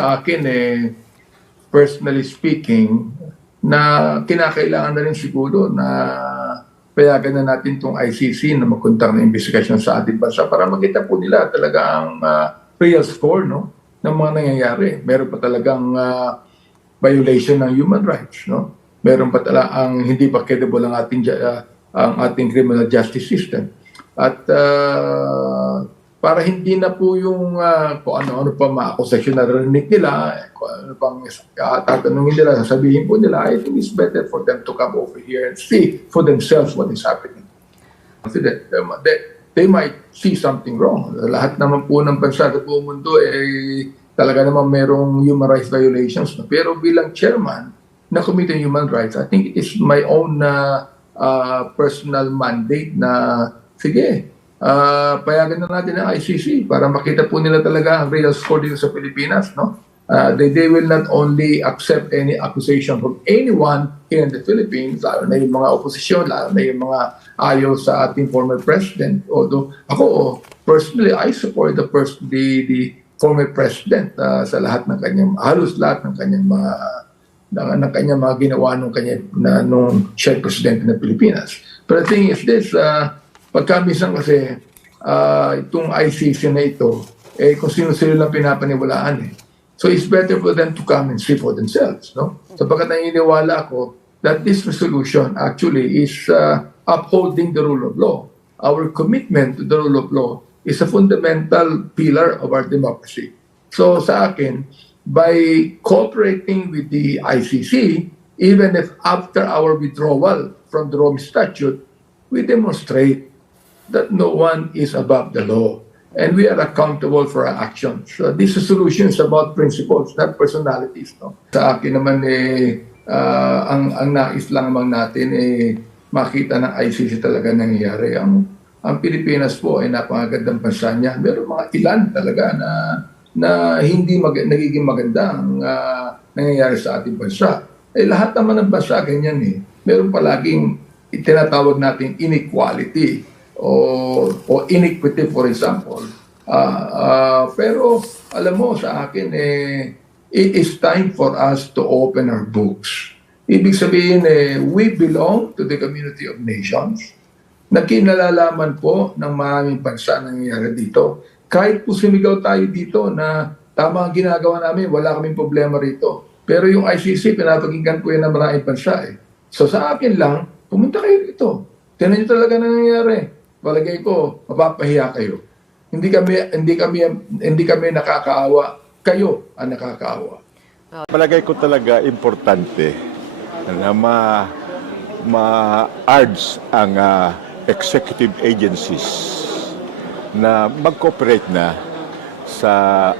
sa akin, personally speaking, na kinakailangan na rin siguro na payagan na natin itong ICC na magkuntang ng investigasyon sa ating bansa para makita po nila talaga ang real score, no, ng mga nangyayari. Meron pa talagang violation ng human rights, no? Meron pa talaga ang hindi pa credible ang ating criminal justice system. At para hindi na po yung kung ano-ano pa mga-akusasyon na narinig nila, kung ano pang tatanungin nila, sasabihin po nila, I think it's better for them to come over here and see for themselves what is happening. They might see something wrong. Lahat naman po ng bansa sa buong mundo, talaga naman merong human rights violations. No? Pero bilang chairman na Committee on Human Rights, I think it is my own personal mandate na, sige, payagan na natin ang ICC para makita po nila talaga ang real score dito sa Pilipinas, no? They will not only accept any accusation from anyone here in the Philippines, lalo na yung mga oposisyon, lalo na yung mga ayaw sa ating former president. Although ako, personally, I support the former president sa lahat ng kanyang, halos lahat ng kanyang mga ginawa nung siya presidente ng Pilipinas. But the thing is this, pagkabisan kasi itong ICC na ito, kung sino-sino lang pinapaniwalaan. So it's better for them to come and see for themselves. No? Sapagkat naniniwala ako that this resolution actually is upholding the rule of law. Our commitment to the rule of law is a fundamental pillar of our democracy. So sa akin, by cooperating with the ICC, even if after our withdrawal from the Rome Statute, we demonstrate that no one is above the law and we are accountable for our actions. So this solution is about principles, not personalities. No? Sa akin naman, ang nais lang naman natin, makita ng ICC talaga nangyayari. Ang Pilipinas po ay napakagandang bansa niya. Meron mga ilan talaga na hindi nagiging maganda ang nangyayari sa ating bansa. Lahat naman ng bansa ganyan Meron palaging itinatawag natin inequality o inequity, for example. Pero alam mo sa akin, it is time for us to open our books. Ibig sabihin, we belong to the community of nations na kinalalaman po ng maraming bansa na nangyayari dito. Kahit po sumigaw tayo dito na tama ang ginagawa namin, wala kaming problema rito. Pero yung ICC, pinapakinggan po yan ng maraming bansa. So sa akin lang, pumunta kayo dito. Tignan nyo talaga na nangyayari. Palagay ko, mapapahiya kayo. Hindi kami nakakaawa. Kayo ang nakakaawa. Palagay ko talaga importante na ma-urge ang executive agencies na mag-cooperate na sa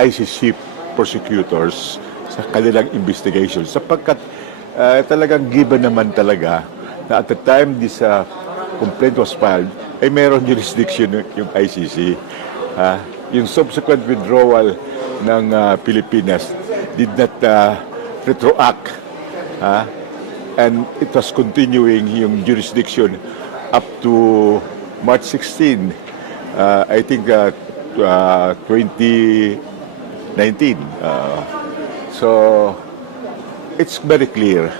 ICC prosecutors sa kanilang investigation. Sapagkat talagang given naman talaga na at the time this complaint was filed, ay meron jurisdiction yung ICC. Yung subsequent withdrawal ng Pilipinas did not retroact. And it was continuing yung jurisdiction up to March 16, I think 2019. So, it's very clear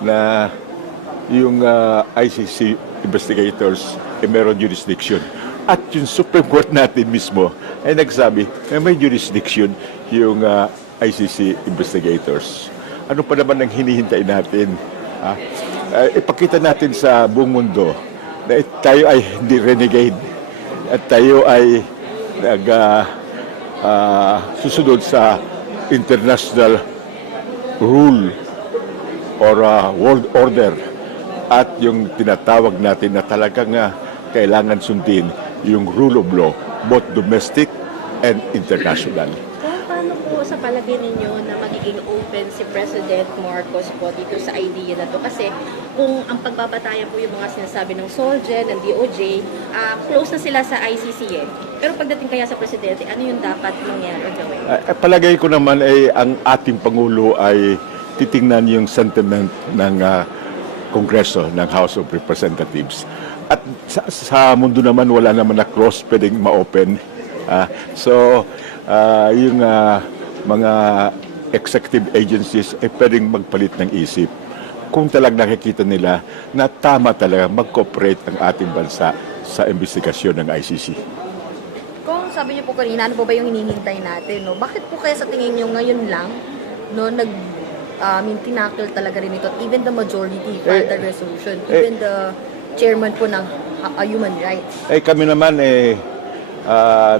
na yung ICC investigators meron jurisdiction. At yung Supreme Court natin mismo ay nagsabi na may jurisdiction yung ICC investigators. Ano pa naman ang hinihintay natin? Ipakita natin sa buong mundo na tayo ay hindi renegade at tayo ay susunod sa international rule or world order at yung tinatawag natin na talagang kailangan sundin yung rule of law, both domestic and international. Paano po sa palagay ninyo na magiging open si President Marcos po dito sa idea na to? Kasi kung ang pagbabatayan po yung mga sinasabi ng SOLJEN, ng DOJ, close na sila sa ICC Pero pagdating kaya sa Presidente, ano yung dapat mangyari o gawin? Palagay ko naman ay ang ating Pangulo ay titingnan yung sentiment ng Kongreso, ng House of Representatives. At sa mundo naman, wala naman na cross pwedeng ma-open. So, yung mga executive agencies ay pwedeng magpalit ng isip kung talagang nakikita nila na tama talaga mag-cooperate ang ating bansa sa investigasyon ng ICC. Kung sabi niyo po kanina, ano po ba yung hinihintay natin? No? Bakit po kaya sa tingin niyo ngayon lang, no, tinakil talaga rin ito, even the majority filed the resolution, even the chairman po ng human rights? Kami naman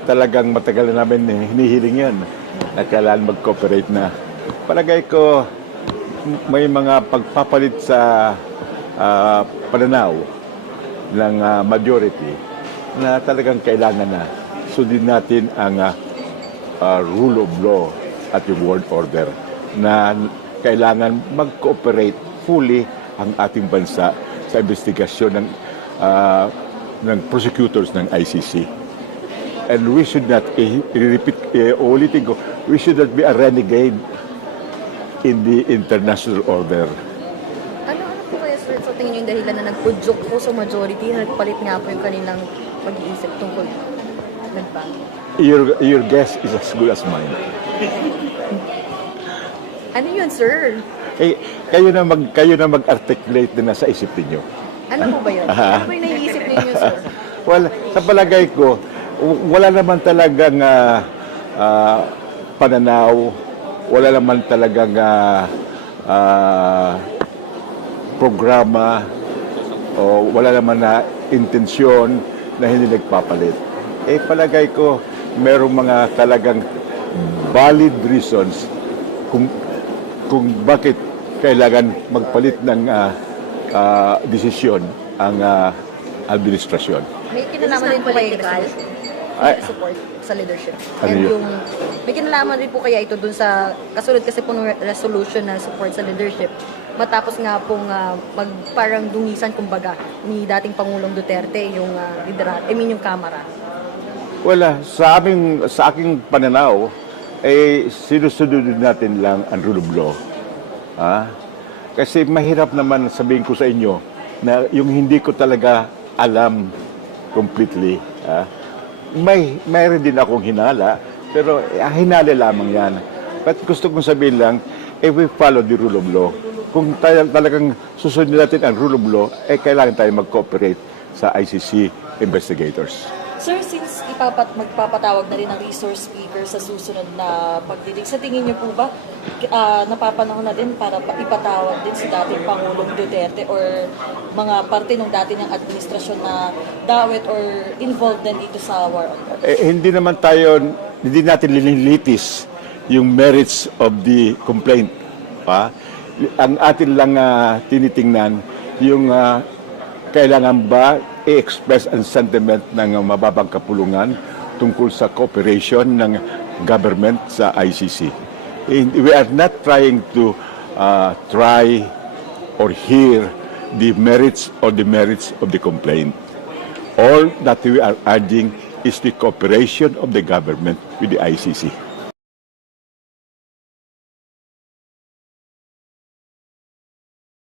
talagang matagal na namin hinihiling yan na kailangan mag-cooperate na. Palagay ko may mga pagpapalit sa pananaw ng majority na talagang kailangan na sundin natin ang rule of law at yung world order na kailangan mag-cooperate fully ang ating bansa sa investigasyon ng prosecutors ng ICC. And we should not, ulitin ko, we should not be a renegade in the international order. Ano po kaya, sir, sa tingin niyo yung dahilan na nagpudyok po sa majority, na nagpalit nga po yung kanilang pag-iisip tungkol nagbago? Your guess is as good as mine. Ano yun, sir? Kayo na mag-articulate na sa isip niyo. Ano po ba yun? Ano po yung naiisip ninyo, sir? Well, sa palagay ko, wala naman talagang pananaw, wala naman talagang programa, o wala naman na intensyon na hindi nagpapalit. Palagay ko, merong mga talagang valid reasons kung bakit kailangan magpalit ng desisyon ang administrasyon. May kinalaman din po kayo support sa leadership. Ano And yun? may kinalaman din po kaya ito dun sa kasunod kasi po ng resolution na support sa leadership. Matapos nga pong parang dungisan kumbaga ni dating Pangulong Duterte yung yung Kamara. Wala, sa aking pananaw, sinusunod natin lang ang rule of law. Kasi mahirap naman sabihin ko sa inyo na yung hindi ko talaga alam completely. Mayroon din akong hinala, pero hinala lamang yan. But gusto kong sabihin lang, we follow the rule of law. Kung talagang susunod natin ang rule of law, kailangan tayo mag-cooperate sa ICC investigators. Sir, since magpapatawag na rin ng resource speaker sa susunod na pagdidig, sa tingin niyo po ba napapanahon na din para ipatawag din si dating Pangulong Duterte or mga parte ng dati niyang administrasyon na dawit or involved din dito sa war on drugs? Hindi natin linilitis yung merits of the complaint. Ang atin lang tinitingnan yung kailangan ba i-express ang sentiment ng mababang kapulungan tungkol sa cooperation ng government sa ICC. We are not trying to try or hear the merits of the complaint. All that we are urging is the cooperation of the government with the ICC.